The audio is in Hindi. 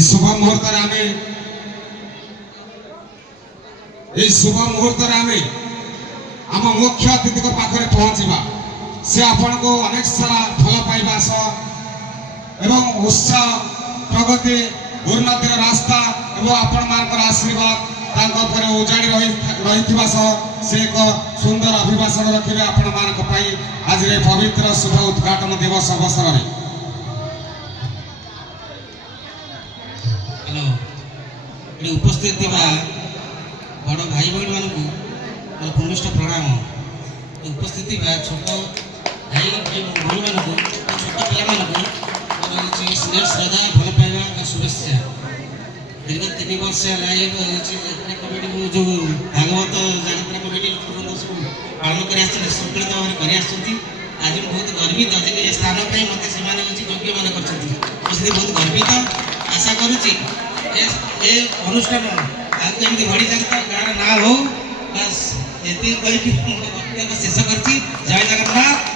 शुभ मुहूर्त आम मुख्य अतिथि पाखे पहुँचा से आपण को अनेक सारा भल पाइबा एवं उत्साह प्रगति उन्नतिर रास्ता एवं आपण मान आशीर्वाद उजाड़ी रही से एक सुंदर अभिभाषण रखिए आपण मान आज पवित्र शुभ उद्घाटन दिवस अवसर में उपस्थित बड़ भाई बहन मान भूमिष्ठ प्रणाम उपस्थित छोट भाई भूमि मान छोट पिला स्नेह श्रद्धा भल पाइबा शुभेच्छा दीर्घ 3 वर्ष लाइव कमिटी जो भागवत जागरण कमिटी पालन कर संकलित भाव कर आज बहुत गर्वित जे स्थान पर मत से योग्य मान कर बहुत गर्वित आशा करुच्ची अनुष्ठान आगे बढ़ी चलता गाँव ना हो बस ये शेष कर जय जगन्नाथ।